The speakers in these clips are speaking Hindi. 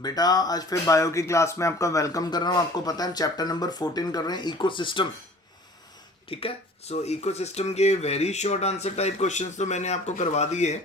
बेटा आज फिर बायो की क्लास में आपका वेलकम कर रहा हूँ। आपको पता है हम चैप्टर नंबर 14 कर रहे हैं, इकोसिस्टम। ठीक है, सो इकोसिस्टम के very short answer type questions तो मैंने आपको करवा दिए।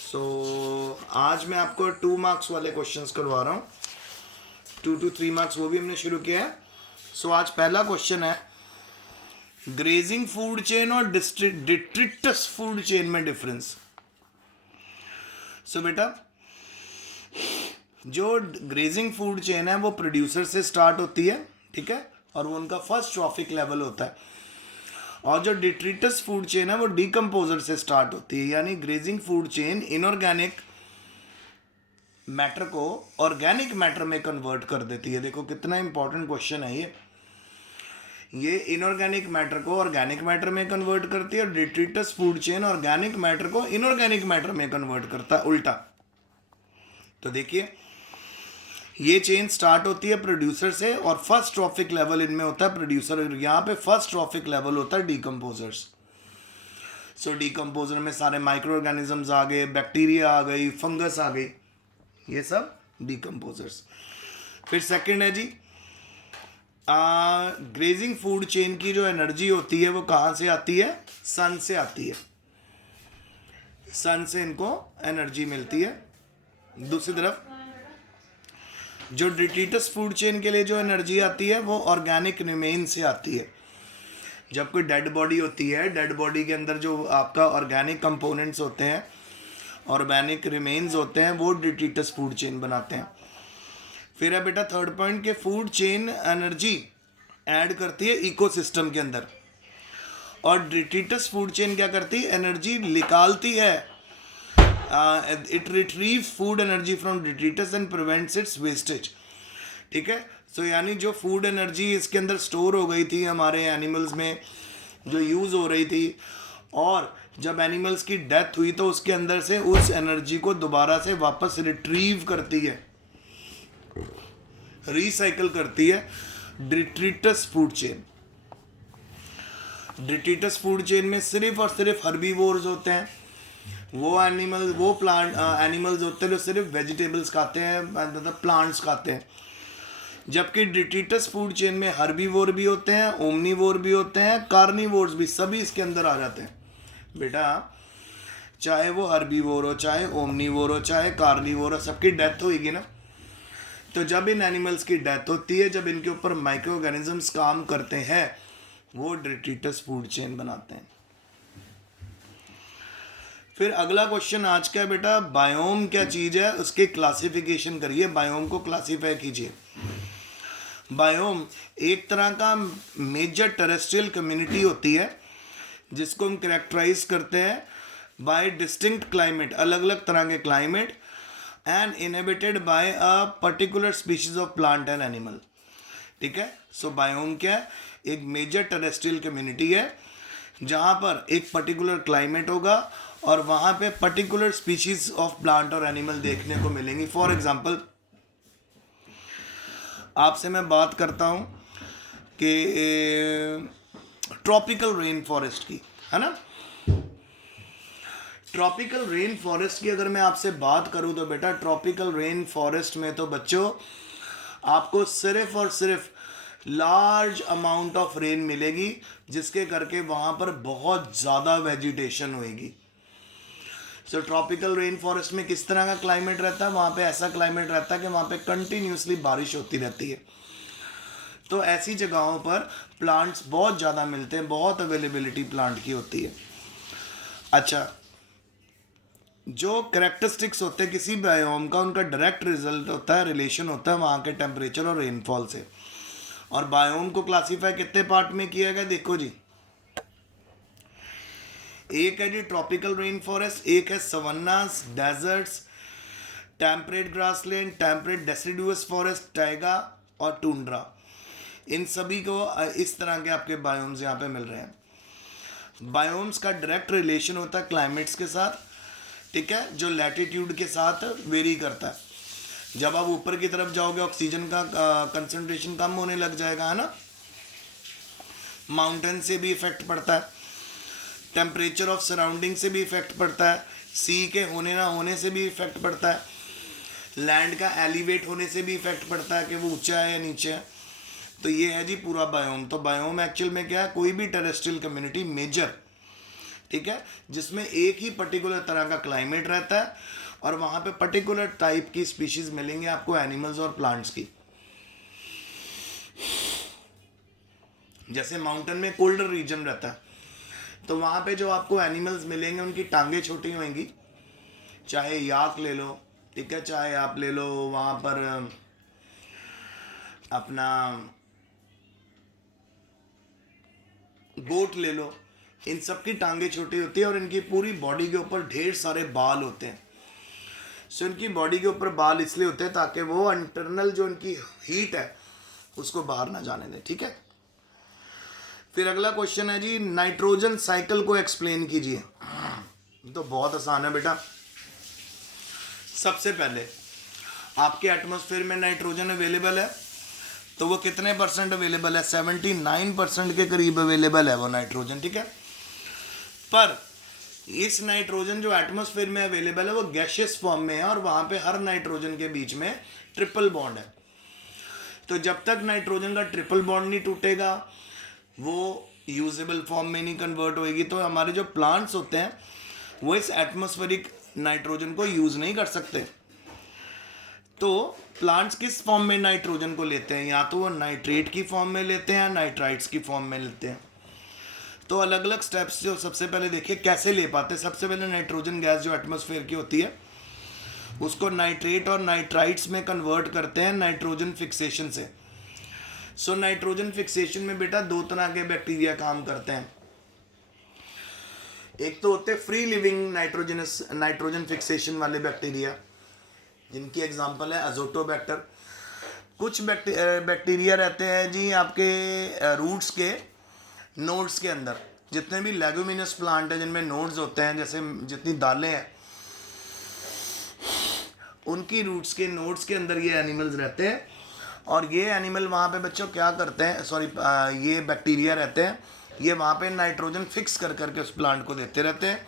सो आज मैं आपको 2 मार्क्स वाले क्वेश्चंस करवा रहा हूँ, 2 to 3 मार्क्स वो भी हमने शुरू किया है। सो आज पहला क्वेश्चन है, ग्रेजिंग फूड चेन और डिट्रिटस फूड चेन में डिफरेंस। सो बेटा जो ग्रेजिंग फूड चेन है वो प्रोड्यूसर से स्टार्ट होती है, ठीक है, और वो उनका फर्स्ट ट्रॉफिक लेवल होता है। और जो डिट्रिटस फूड चेन है वो डीकम्पोजर से स्टार्ट होती है, यानी grazing food chain inorganic matter को ऑर्गेनिक मैटर में कन्वर्ट कर देती है। देखो कितना इंपॉर्टेंट क्वेश्चन है ये इनऑर्गेनिक मैटर को ऑर्गेनिक मैटर में कन्वर्ट करती है और detritus food chain organic matter को इनऑर्गेनिक मैटर में कन्वर्ट करता है, उल्टा। तो देखिए ये चेन स्टार्ट होती है प्रोड्यूसर से और फर्स्ट ट्रॉफिक लेवल इनमें होता है प्रोड्यूसर, यहाँ पे फर्स्ट ट्रॉफिक लेवल होता है डीकम्पोजर्स। सो डीकम्पोजर में सारे माइक्रो ऑर्गेनिजम्स आ गए, बैक्टीरिया आ गई, फंगस आ गई, ये सब डीकम्पोजर्स। फिर सेकंड है जी, ग्रेजिंग फूड चेन की जो एनर्जी होती है वो कहाँ से आती है? सन से आती है, सन से इनको एनर्जी मिलती है। दूसरी तरफ जो डिट्रिटस फूड चेन के लिए जो एनर्जी आती है वो ऑर्गेनिक रिमेन से आती है। जब कोई डेड बॉडी होती है, डेड बॉडी के अंदर जो आपका ऑर्गेनिक कंपोनेंट्स होते हैं, ऑर्गेनिक रिमेन्स होते हैं, वो डिट्रिटस फूड चेन बनाते हैं। फिर है बेटा थर्ड पॉइंट के फूड चेन एनर्जी ऐड करती है इकोसिस्टम के अंदर, और डिट्रिटस फूड चेन क्या करती है? एनर्जी निकालती है। It retrieve food energy from detritus and prevents it's wastage. ठीक है, सो यानी जो फूड एनर्जी इसके अंदर स्टोर हो गई थी हमारे एनिमल्स में, जो यूज़ हो रही थी, और जब एनिमल्स की डेथ हुई तो उसके अंदर से उस एनर्जी को दोबारा से वापस रिट्रीव करती है, रिसाइकल करती है detritus food chain. Detritus food chain में सिर्फ और सिर्फ हर्बीवोर्स होते हैं, वो प्लांट एनिमल्स होते हैं जो सिर्फ वेजिटेबल्स खाते हैं, मतलब प्लांट्स खाते हैं। जबकि डिट्रिटस फूड चेन में हर्बीवोर भी होते हैं, ओमनीवोर भी होते हैं, कार्निवोर्स भी, सभी इसके अंदर आ जाते हैं। बेटा चाहे वो हर्बीवोर हो, चाहे ओमनीवोर हो, चाहे कार्निवोर हो, सबकी डेथ होगी ना। तो जब इन एनिमल्स की डेथ होती है, जब इनके ऊपर माइक्रो ऑर्गेनिजम्स काम करते हैं, वो डिट्रिटस फूड चेन बनाते हैं। फिर अगला क्वेश्चन आज का है बेटा, बायोम क्या चीज़ है, उसके क्लासिफिकेशन करिए, बायोम को क्लासीफाई कीजिए। बायोम एक तरह का मेजर टेरेस्ट्रियल कम्युनिटी होती है जिसको हम करेक्टराइज करते हैं बाय डिस्टिंक्ट क्लाइमेट, अलग अलग तरह के climate, and inhabited bye a particular species of plant and animal. ठीक है, सो बायोम क्या है? एक मेजर टेरेस्ट्रियल कम्युनिटी है जहाँ पर एक पर्टिकुलर क्लाइमेट होगा और वहाँ पे पर्टिकुलर स्पीशीज ऑफ प्लांट और एनिमल देखने को मिलेंगी। फॉर एग्जांपल आपसे मैं बात करता हूँ कि ट्रॉपिकल रेन फॉरेस्ट की, है ना। ट्रॉपिकल रेन फॉरेस्ट की अगर मैं आपसे बात करूँ तो बेटा ट्रॉपिकल रेन फॉरेस्ट में तो बच्चों आपको सिर्फ और सिर्फ लार्ज अमाउंट ऑफ रेन मिलेगी, जिसके करके वहाँ पर बहुत ज़्यादा वेजिटेशन होएगी। सो ट्रॉपिकल रेन फॉरेस्ट में किस तरह का क्लाइमेट रहता है? वहाँ पे ऐसा क्लाइमेट रहता है कि वहाँ पे कंटिन्यूसली बारिश होती रहती है। तो ऐसी जगहों पर प्लांट्स बहुत ज़्यादा मिलते हैं, बहुत अवेलेबिलिटी प्लांट की होती है। अच्छा, जो करेक्टरिस्टिक्स होते हैं किसी बायोम का, उनका डायरेक्ट रिजल्ट होता है, रिलेशन होता है वहाँ के टेम्परेचर और रेनफॉल से। और बायोम को क्लासीफाई कितने पार्ट में किया गया? देखो जी, एक है जी ट्रॉपिकल रेन फॉरेस्ट, एक है savannas, deserts, temperate grassland, temperate deciduous forest, taiga और टुंड्रा। इन सभी को इस तरह के आपके बायोम्स यहाँ पे मिल रहे हैं। बायोम्स का डायरेक्ट रिलेशन होता है क्लाइमेट्स के साथ, ठीक है, जो लैटिट्यूड के साथ वेरी करता है। जब आप ऊपर की तरफ जाओगे ऑक्सीजन का कंसंट्रेशन कम होने लग जाएगा, है ना। माउंटेन से भी इफेक्ट पड़ता है, टेम्परेचर ऑफ सराउंडिंग से भी इफेक्ट पड़ता है, सी के होने ना होने से भी इफेक्ट पड़ता है। लैंड का एलिवेट होने से भी इफेक्ट पड़ता है कि वो ऊंचा है या नीचे है। तो ये है जी पूरा बायोम। तो बायोम एक्चुअल में क्या है, कोई भी टेरेस्ट्रियल कम्युनिटी मेजर, ठीक है, जिसमें एक ही पर्टिकुलर तरह का क्लाइमेट रहता है और वहाँ पे पर्टिकुलर टाइप की स्पीशीज मिलेंगे आपको एनिमल्स और प्लांट्स की। जैसे माउंटेन में कोल्डर रीजन रहता है तो वहाँ पे जो आपको एनिमल्स मिलेंगे उनकी टांगें छोटी होंगी, चाहे याक ले लो, ठीक है, चाहे आप ले लो वहाँ पर अपना गोट ले लो, इन सब की टांगें छोटी होती है और इनकी पूरी बॉडी के ऊपर ढेर सारे बाल होते हैं। सो इनकी बॉडी के ऊपर बाल इसलिए होते हैं ताकि वो इंटरनल जो इनकी हीट है उसको बाहर ना जाने दें, ठीक है। फिर अगला क्वेश्चन है जी, नाइट्रोजन साइकिल को एक्सप्लेन कीजिए। तो बहुत आसान है बेटा। सबसे पहले आपके एटमॉस्फेयर में नाइट्रोजन अवेलेबल है, तो वो कितने परसेंट अवेलेबल है, 79% के करीब अवेलेबल है वो नाइट्रोजन, ठीक है। पर इस नाइट्रोजन जो एटमॉस्फेयर में अवेलेबल है वो गैशियस फॉर्म में है और वहाँ पे हर नाइट्रोजन के बीच में ट्रिपल बॉन्ड है। तो जब तक नाइट्रोजन का ट्रिपल बॉन्ड नहीं टूटेगा वो यूजेबल फॉर्म में नहीं कन्वर्ट होएगी। तो हमारे जो प्लांट्स होते हैं वो इस एटमॉस्फेरिक नाइट्रोजन को यूज़ नहीं कर सकते। तो प्लांट्स किस फॉर्म में नाइट्रोजन को लेते हैं, या तो वो नाइट्रेट की फॉर्म में लेते हैं या नाइट्राइट्स की फॉर्म में लेते हैं। तो अलग अलग स्टेप्स जो सबसे पहले देखिए कैसे ले पाते हैं। सबसे पहले नाइट्रोजन गैस जो एटमॉस्फेयर की होती है उसको नाइट्रेट और नाइट्राइट्स में कन्वर्ट करते हैं नाइट्रोजन फिक्सेशन से। सो नाइट्रोजन फिक्सेशन में बेटा दो तरह के बैक्टीरिया काम करते हैं। एक तो होते हैं फ्री लिविंग नाइट्रोजन फिक्सेशन वाले बैक्टीरिया, जिनकी एग्जांपल है अजोटोबैक्टर। कुछ बैक्टीरिया रहते हैं जी आपके रूट्स के नोड्स के अंदर। जितने भी लेगुमिनस प्लांट हैं जिनमें नोड्स होते हैं, जैसे जितनी दालें हैं उनकी रूट्स के नोड्स के अंदर ये एनिमल्स रहते हैं। और ये एनिमल वहाँ पे बच्चों क्या करते हैं, ये बैक्टीरिया रहते हैं, ये वहाँ पे नाइट्रोजन फिक्स कर करके उस प्लांट को देते रहते हैं,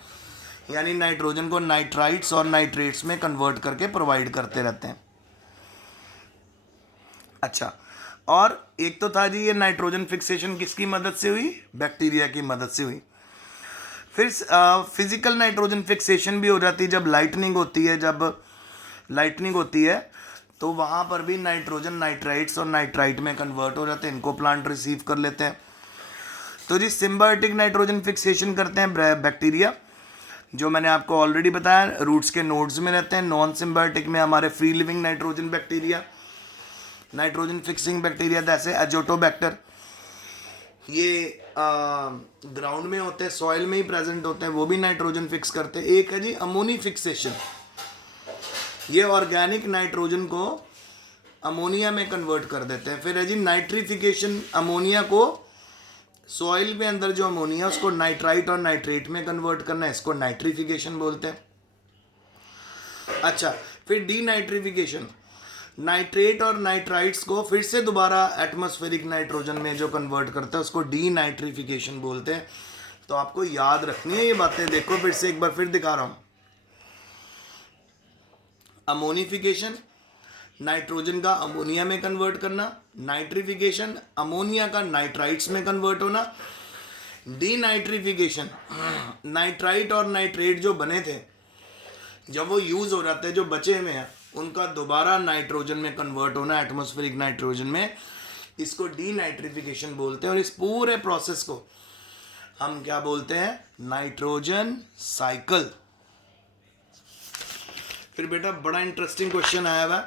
यानी नाइट्रोजन को नाइट्राइट्स और नाइट्रेट्स में कन्वर्ट करके प्रोवाइड करते रहते हैं। अच्छा, और एक तो था जी ये नाइट्रोजन फिक्सेशन किसकी मदद से हुई, बैक्टीरिया की मदद से हुई। फिर फिजिकल नाइट्रोजन फिक्सेशन भी हो जाती है जब लाइटनिंग होती है। जब लाइटनिंग होती है तो वहाँ पर भी नाइट्रोजन नाइट्राइट्स और नाइट्राइट में कन्वर्ट हो जाते हैं, इनको प्लांट रिसीव कर लेते हैं। तो जी सिम्बायोटिक नाइट्रोजन फिक्सेशन करते हैं बैक्टीरिया, जो मैंने आपको ऑलरेडी बताया रूट्स के नोड्स में रहते हैं। नॉन सिम्बायोटिक में हमारे free living nitrogen bacteria, nitrogen fixing bacteria जैसे अजोटोबैक्टर, ये ग्राउंड में होते हैं, सॉइल में ही प्रेजेंट होते हैं, वो भी नाइट्रोजन फिक्स करते हैं। एक है जी अमोनी फिक्सेशन, ये ऑर्गेनिक नाइट्रोजन को अमोनिया में कन्वर्ट कर देते हैं। फिर है जी नाइट्रिफिकेशन, अमोनिया को सॉइल में अंदर जो अमोनिया उसको नाइट्राइट और नाइट्रेट में कन्वर्ट करना है, इसको नाइट्रिफिकेशन बोलते हैं। अच्छा, फिर डी नाइट्रिफिकेशन, नाइट्रेट और नाइट्राइट्स को फिर से दोबारा एटमॉस्फेरिक नाइट्रोजन में जो कन्वर्ट करता है उसको डी नाइट्रिफिकेशन बोलते हैं। तो आपको याद रखनी है ये बातें। देखो फिर से एक बार फिर दिखा रहा हूँ। अमोनिफिकेशन, नाइट्रोजन का अमोनिया में कन्वर्ट करना। नाइट्रिफिकेशन, अमोनिया का नाइट्राइट्स में कन्वर्ट होना। डी नाइट्रिफिकेशन, नाइट्राइट और नाइट्रेट जो बने थे जब वो यूज़ हो जाते हैं, जो बचे हुए हैं उनका दोबारा नाइट्रोजन में कन्वर्ट होना, एटमॉस्फेरिक नाइट्रोजन में, इसको डी नाइट्रिफिकेशन बोलते हैं। और इस पूरे प्रोसेस को हम क्या बोलते हैं, नाइट्रोजन साइकिल। फिर बेटा बड़ा इंटरेस्टिंग क्वेश्चन आया हुआ,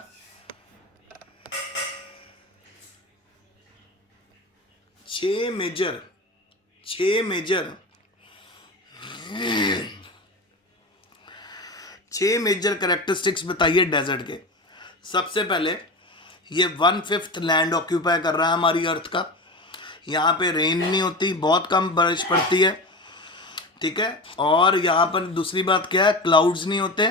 6 मेजर कैरेक्टरिस्टिक्स बताइए डेजर्ट के। सबसे पहले ये 1/5 लैंड ऑक्यूपाई कर रहा है हमारी अर्थ का। यहाँ पे रेन नहीं होती, बहुत कम बारिश पड़ती है, ठीक है। और यहाँ पर दूसरी बात क्या है, क्लाउड्स नहीं होते।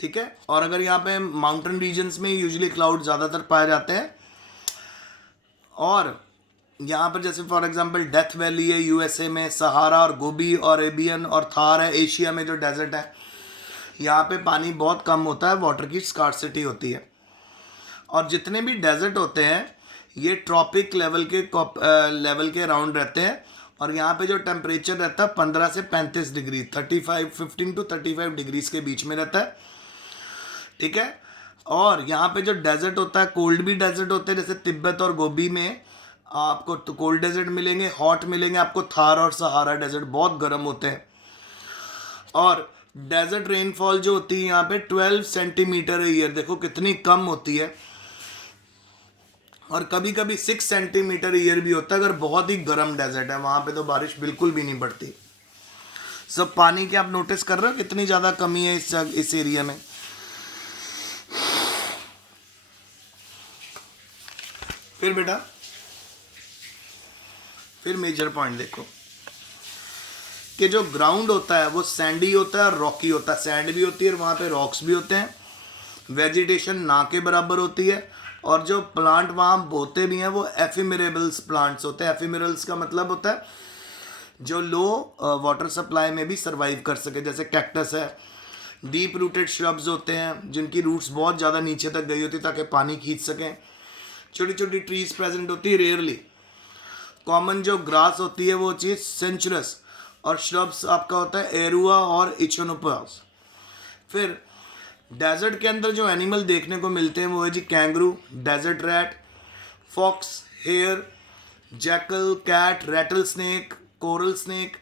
ठीक है। और अगर यहाँ पे माउंटेन रीजन्स में यूजुअली क्लाउड ज़्यादातर पाए जाते हैं। और यहाँ पर जैसे फॉर एग्जांपल डेथ वैली है यूएसए में, सहारा और गोबी और एबियन और थार है एशिया में जो डेजर्ट है, यहाँ पे पानी बहुत कम होता है, वाटर की स्कार्सिटी होती है। और जितने भी डेजर्ट होते हैं ये ट्रॉपिक लेवल के अराउंड रहते हैं, और यहाँ पे जो टेम्परेचर रहता है 15 से 35 डिग्री 15 to 35 डिग्रीज के बीच में रहता है, ठीक है। और यहाँ पे जो डेजर्ट होता है, कोल्ड भी डेजर्ट होते हैं, जैसे तिब्बत और गोबी में आपको तो कोल्ड डेजर्ट मिलेंगे, हॉट मिलेंगे आपको थार और सहारा डेजर्ट, बहुत गर्म होते हैं। और डेजर्ट रेनफॉल जो होती है यहाँ पे 12 सेंटीमीटर ईयर, देखो कितनी कम होती है। और कभी कभी 6 सेंटीमीटर ईयर भी होता है अगर बहुत ही गर्म डेजर्ट है, वहाँ पे तो बारिश बिल्कुल भी नहीं पड़ती। सब पानी के आप नोटिस कर रहे हो कितनी ज़्यादा कमी है इस एरिया में। फिर बेटा फिर मेजर पॉइंट देखो कि जो ग्राउंड होता है वो सैंडी होता है और रॉकी होता है, सैंड भी होती है और वहाँ पे रॉक्स भी होते हैं। वेजिटेशन ना के बराबर होती है, और जो प्लांट वहाँ बोते भी हैं वो एफिमेरेबल्स प्लांट्स होते हैं। एफिमेरल्स का मतलब होता है जो लो वाटर सप्लाई में भी सर्वाइव कर सके, जैसे कैक्टस है। डीप रूटेड श्रब्स होते हैं जिनकी रूट्स बहुत ज़्यादा नीचे तक गई होती है ताकि पानी खींच सकें। छोटी छोटी ट्रीज प्रेजेंट होती है रेयरली। कॉमन जो ग्रास होती है वो चीज़ सेंचुरस, और श्रब्स आपका होता है एरुआ और इचोनोपस। फिर डेजर्ट के अंदर जो एनिमल देखने को मिलते हैं वो है जी kangaroo, desert rat, fox, hare, jackal, cat, rattle snake, coral snake,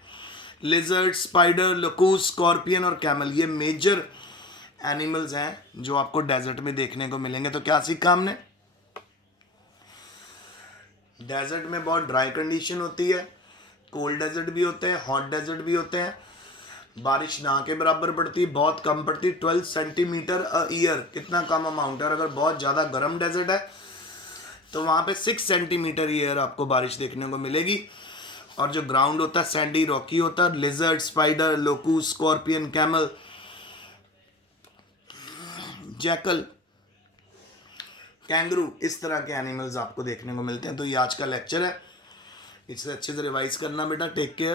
lizard, spider, locust, scorpion और कैमल। ये मेजर एनिमल्स हैं जो आपको डेजर्ट में देखने को मिलेंगे। तो क्या सीखा हमने? डेजर्ट में बहुत ड्राई कंडीशन होती है, कोल्ड डेजर्ट भी होते हैं, हॉट डेजर्ट भी होते हैं। बारिश ना के बराबर पड़ती है, बहुत कम पड़ती है, 12 सेंटीमीटर अ ईयर, कितना कम अमाउंट है। और अगर बहुत ज़्यादा गर्म डेजर्ट है तो वहाँ पे 6 सेंटीमीटर ईयर आपको बारिश देखने को मिलेगी। और जो ग्राउंड होता है सैंडी रॉकी होता है, lizard, spider, locust, scorpion, camel, jackal, kangaroo, इस तरह के एनिमल्स आपको देखने को मिलते हैं। तो ये आज का लेक्चर है, इसे अच्छे से रिवाइज करना बेटा। Take care.